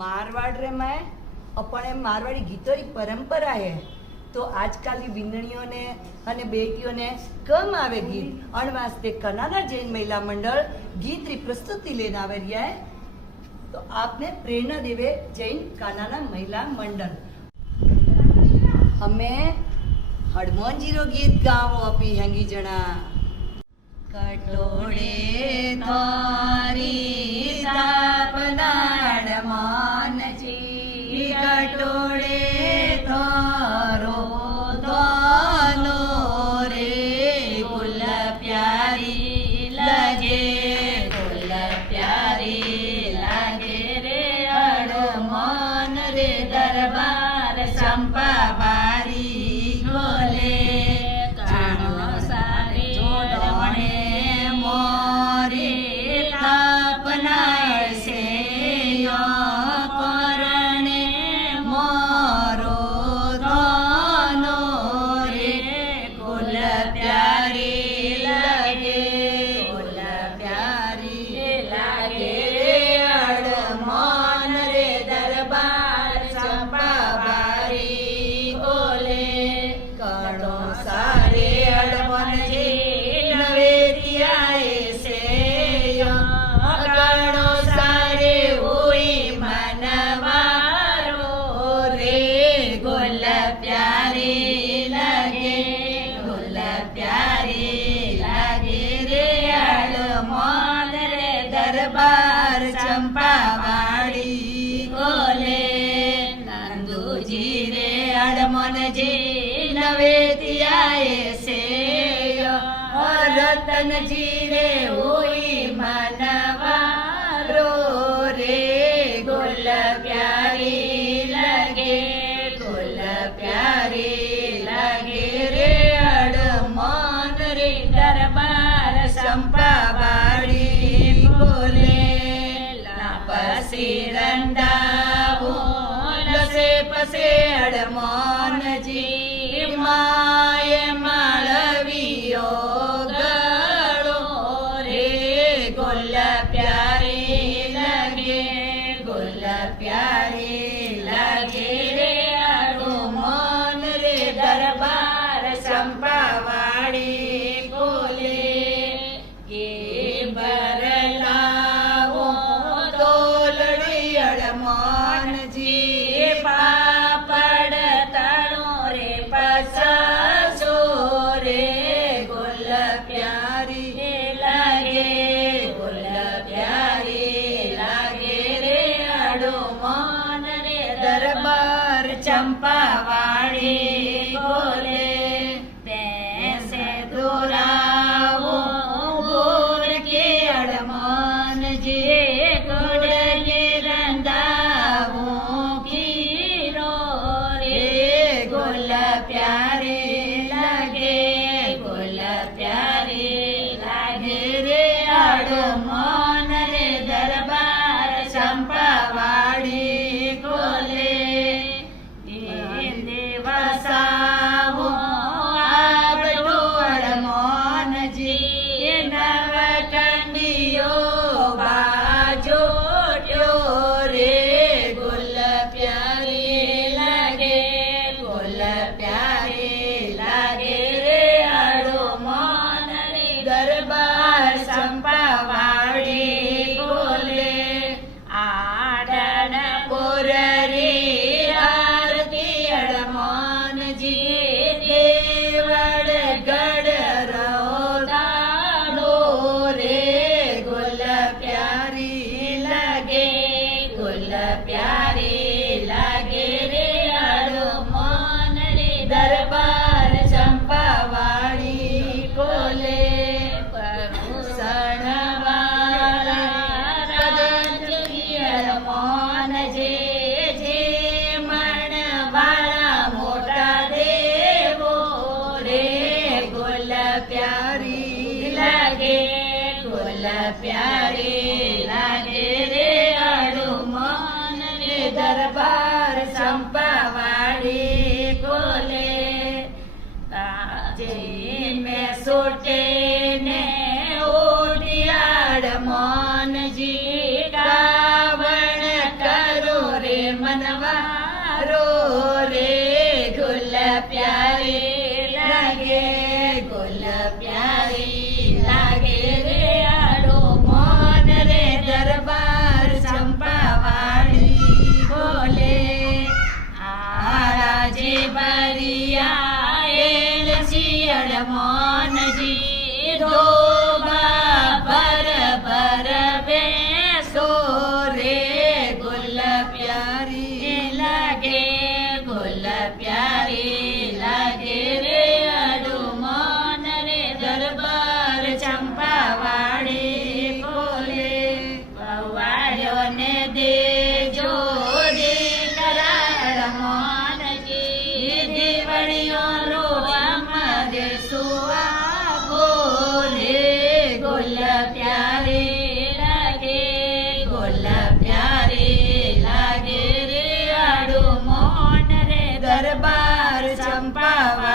मारवाड़ रे में अपने मारवाड़ी गीतों की परंपरा है। तो आजकल विंदणियों ने अने बेटियों ने कम आवे गीत अण वास्ते कनाडा जैन महिला मंडल गीत री प्रस्तुति लेने आवे रिया है। तो आपने प्रेरणा देवे जैन कनाडा महिला मंडल हमें हड़मोन जीरो गीत गावो अपी हंगी जना कटोड़े थारी स्थापना हड़मोन जी कटोड़े थारो दानो रे गुल प्यारी लगे गुल प्यारी लगे रे हड़मोन रे दरबार चंपा बारी खोले कानो सारे जोड़ने मोरे थापना से यो करणे मोरो दानो रे गुल प्यारी लगे गुल प्यारी लगे रे हड़मोन रे दरबार चंपा बारी खोले कड़ो सारे हड़मोन जी नवेदियाए से यो कड़ो सारे हुई मनवारो रे गुल प्यारी लगे गुल प्यारी लगे रे हड़मोन रे दरबार चंपा वाड़ी खोले नंदूजी रे हड़मोन जी नवेदियाए से रतन जी रे हुई मनवारो रे गुल प्यारी लगे गुल प्यारी लगे रे हड़मोन रे दरबार चंपा बाड़ी खोले पसी रंडावो लसे पसे हड़मोन जी माय माळवियो गळो रे गुल प्यारी लगे गुल प्यारी लगे रे हड़मोन रे दरबार चंपा वाड़ी खोले के बरलावो तोलड़ी हड़मोन जी पापड़ तड़ो रे पचासो रे गुल प्यारी लगे गुल प्यारी लगे रे हड़मोन रे दरबार चंपा वाड़ी खोले पैसे दोरावो गोर के हड़मोन जी गुड़ले रंदावो खीरो रे गुल प्यारी लगे गुल प्यारी लगे रे हड़मोन रे दरबार चंपा वाड़ी खोले देवसावो आवडो हड़मोन जी नवकंडियो बाजो रे गुल प्यारी लगे गुल प्यारी लगे रे हड़मोन रे दरबार चंपा वाड़ी खोले आडन पुररी आरती हड़मोन जी देवड़ गढ़ रोदानो रे गुल प्यारी लगे गुल प्यारी लगे रे हड़मोन रे दरबार चंपा वाड़ी खोले सणवाला हड़मोन जी जे मणवाला मोटा देवो रे गुल प्यारी लगे गुल प्यारी लगे रे हड़मोन रे दरबार चंपा वाड़ी खोले जे में सोटे ने ओडिया हड़मोन जी कावण करो ચંપાવન